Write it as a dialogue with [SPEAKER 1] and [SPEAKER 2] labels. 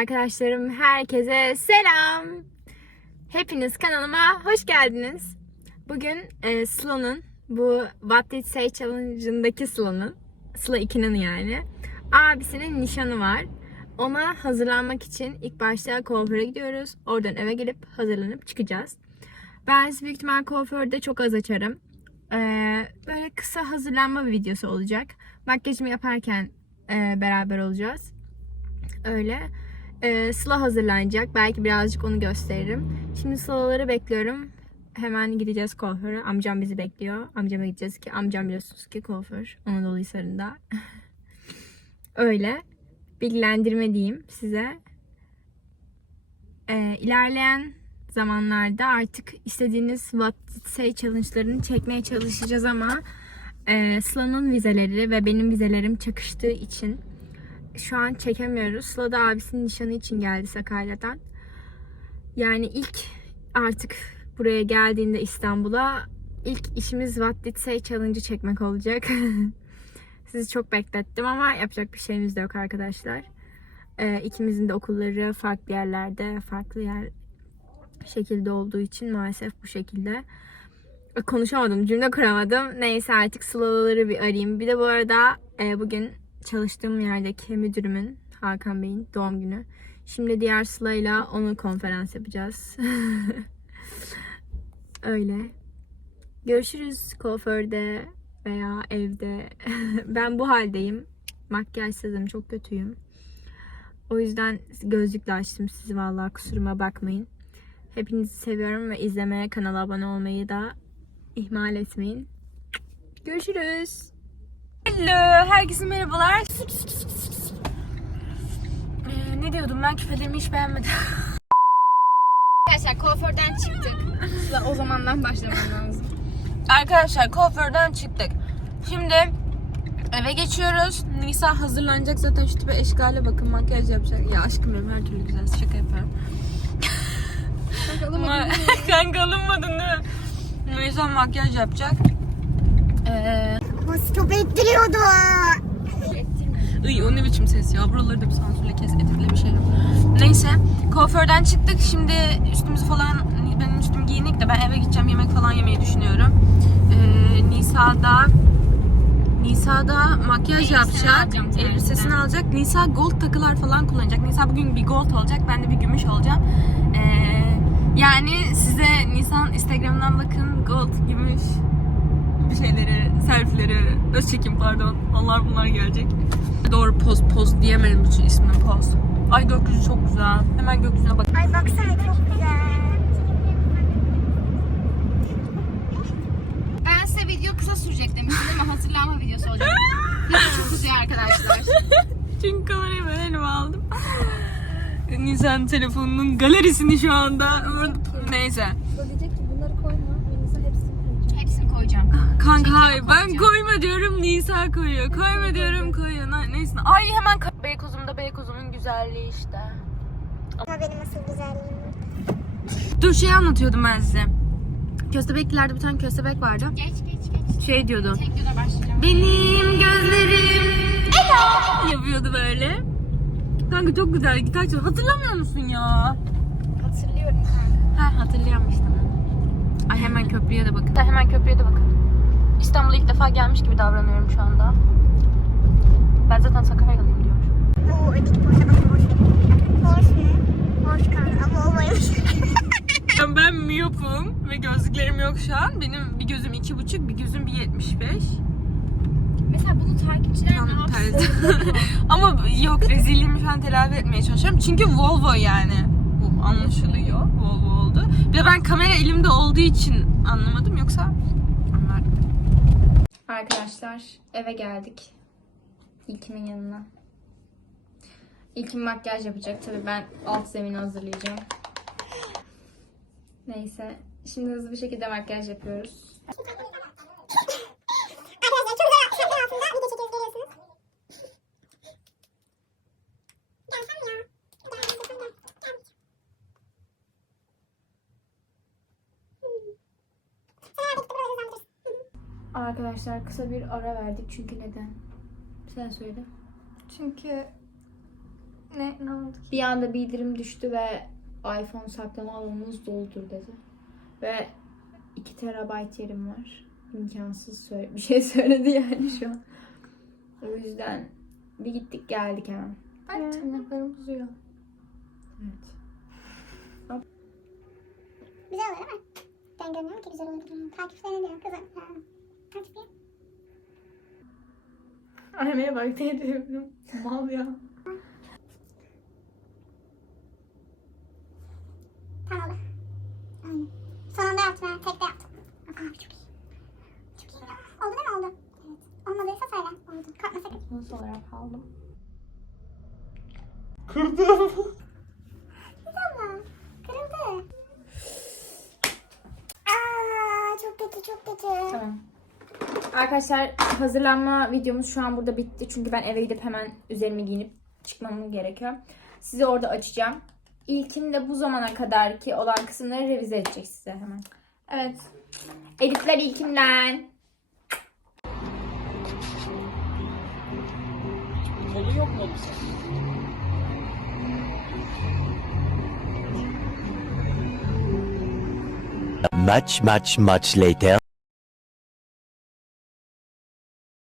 [SPEAKER 1] Arkadaşlarım herkese selam. Hepiniz kanalıma hoş geldiniz. Bugün e, Sıla'nın bu What Did Say Challenge'ındaki Sıla'nın, Sıla 2'nin yani, abisinin nişanı var. Ona hazırlanmak için ilk başta kuaföre gidiyoruz. Oradan eve gelip hazırlanıp çıkacağız. Ben büyük ihtimal kuaförde çok az açarım. Ee, böyle kısa hazırlanma videosu olacak. Makyajımı yaparken e, beraber olacağız. Öyle. Ee, Sıla hazırlanacak. Belki birazcık onu gösteririm. Şimdi Sıla'ları bekliyorum. Hemen gideceğiz kuaföre. Amcam bizi bekliyor. Amcama gideceğiz ki amcam biliyorsunuz ki kuaför. Anadolu Hisarı'nda. Öyle. Bilgilendirme diyeyim size. Ee, ilerleyen zamanlarda artık istediğiniz What Say challenge'larını çekmeye çalışacağız ama e, Sıla'nın vizeleri ve benim vizelerim çakıştığı için şu an çekemiyoruz. Sıla da abisinin nişanı için geldi Sakarya'dan. Yani ilk artık buraya geldiğinde İstanbul'a ilk işimiz What Did Say Challenge'ı çekmek olacak. Sizi çok beklettim ama yapacak bir şeyimiz de yok arkadaşlar. Ee, ikimizin de okulları farklı yerlerde, farklı yer şekilde olduğu için maalesef bu şekilde. Konuşamadım, cümle kuramadım. Neyse artık Sıla'ları bir arayayım. Bir de bu arada e, bugün çalıştığım yerdeki müdürümün, Hakan Bey'in doğum günü. Şimdi diğer Sıla'yla onun konferans yapacağız. Öyle. Görüşürüz kuaförde veya evde. ben bu haldeyim. Makyajsızım, çok kötüyüm. O yüzden gözlükle açtım sizi vallahi kusuruma bakmayın. Hepinizi seviyorum ve izlemeye, kanala abone olmayı da ihmal etmeyin. Görüşürüz. Hello, herkese merhabalar. Ee, ne diyordum ben küpelerimi hiç beğenmedim. Arkadaşlar kuaförden çıktık. o zamandan başlamam lazım.
[SPEAKER 2] Arkadaşlar kuaförden çıktık. Şimdi eve geçiyoruz. Nisa hazırlanacak zaten şu tipe eşkale bakın makyaj yapacak. Ya aşkım benim her türlü güzel şaka yapıyorum. Ma- Kanka alınmadın değil mi? Nisa makyaj yapacak. Ee,
[SPEAKER 3] Stop ettiriyordu.
[SPEAKER 2] Iy, o ne biçim ses ya? Buraları da bir sansürle kes, editle bir şey yok. Neyse, kuaförden çıktık. Şimdi üstümüzü falan, benim üstüm giyinik de ben eve gideceğim, yemek falan yemeyi düşünüyorum. Ee, Nisa'da Nisa'da makyaj yapacak, elbisesini alacak. Nisa gold takılar falan kullanacak. Nisa bugün bir gold olacak, ben de bir gümüş olacağım. Ee, yani size Nisa'nın Instagram'dan bakın, gold, gümüş bir şeyleri, selfie'leri, öz çekim pardon. Onlar bunlar gelecek. Doğru poz poz diyemedim bütün ismini poz. Ay gökyüzü çok güzel. Hemen gökyüzüne bak.
[SPEAKER 3] Ay baksana çok güzel.
[SPEAKER 1] Ben size video kısa sürecek demiştim ama hazırlanma videosu olacak. Video çok uzun arkadaşlar.
[SPEAKER 2] Çünkü kamerayı ben elime aldım. Nisan telefonunun galerisini şu anda. Neyse. Kanka ben koyma diyorum Nisa koyuyor. Koyma diyorum koyuyor. Na- Neyse. Ay hemen ka- Beykozum'da Beykozum'un güzelliği işte.
[SPEAKER 3] Ama benim asıl güzelliğim.
[SPEAKER 2] Dur şey anlatıyordum ben size. Köstebeklilerde bir tane köstebek vardı.
[SPEAKER 1] Geç geç geç.
[SPEAKER 2] Şey diyordu.
[SPEAKER 1] Tek videoda başlayacağım.
[SPEAKER 2] Benim gözlerim Ela yapıyordu böyle. Kanka çok güzel gitar çalıyor. Hatırlamıyor musun ya?
[SPEAKER 1] Hatırlıyorum kanka.
[SPEAKER 2] Ha hatırlayamıştım. Ay hemen köprüye de bakın. Hemen köprüye de bakın. İstanbul'a ilk defa gelmiş gibi davranıyorum şu anda. Ben zaten Sakaryalıyım diyor.
[SPEAKER 3] Oo öteki Porsche bakın Porsche. Porsche mu? Porsche kanka ama olmamış.
[SPEAKER 2] Ben miyopum ve gözlüklerim yok şu an. Benim bir gözüm iki buçuk, bir gözüm bir yetmiş beş.
[SPEAKER 1] Mesela bunu takipçiler ne
[SPEAKER 2] Tam
[SPEAKER 1] yapsın?
[SPEAKER 2] tersi. Ama yok rezilliğimi şu an telafi etmeye çalışıyorum. Çünkü Volvo yani. Bu anlaşılıyor. Volvo oldu. Bir de ben kamera elimde olduğu için anlamadım yoksa.
[SPEAKER 1] Arkadaşlar eve geldik. İlkimin yanına. İlkim makyaj yapacak. Tabii ben alt zemini hazırlayacağım. Neyse. Şimdi hızlı bir şekilde makyaj yapıyoruz.
[SPEAKER 3] Arkadaşlar
[SPEAKER 1] kısa bir ara verdik çünkü neden? Sen söyle.
[SPEAKER 4] Çünkü
[SPEAKER 2] Ne, ne oldu?
[SPEAKER 1] Bir anda bildirim düştü ve iPhone saklama alanınız doldur dedi. Ve 2 terabayt yerim var. İmkansız söyle bir şey söyledi yani şu an. O yüzden bir gittik geldik hemen.
[SPEAKER 2] Ay tırnaklarım uzuyor.
[SPEAKER 1] Evet.
[SPEAKER 3] Güzel olur değil mi? Ben görmüyorum ki güzel olur. Takipçilerine diyorum kızım.
[SPEAKER 2] Anneme bak ne diyorum. Mal ya.
[SPEAKER 3] Oldu. Aynen. Son anda yaptım. Tek de yaptım. Çok iyi. Çok iyi. Oldu değil mi? Oldu. Evet. Olmadıysa söyle. Oldu. Sakın.
[SPEAKER 1] Nasıl olarak aldım?
[SPEAKER 4] Kırdım.
[SPEAKER 3] Güzel mi? Kırıldı. Aa, çok kötü çok kötü.
[SPEAKER 1] Tamam. Arkadaşlar hazırlanma videomuz şu an burada bitti. Çünkü ben eve gidip hemen üzerimi giyinip çıkmam gerekiyor. Sizi orada açacağım. İlkinde bu zamana kadar ki olan kısımları revize edecek size hemen.
[SPEAKER 2] Evet.
[SPEAKER 1] Editler ilkimden.
[SPEAKER 4] Kolu yok mu?
[SPEAKER 5] Much, much, much later.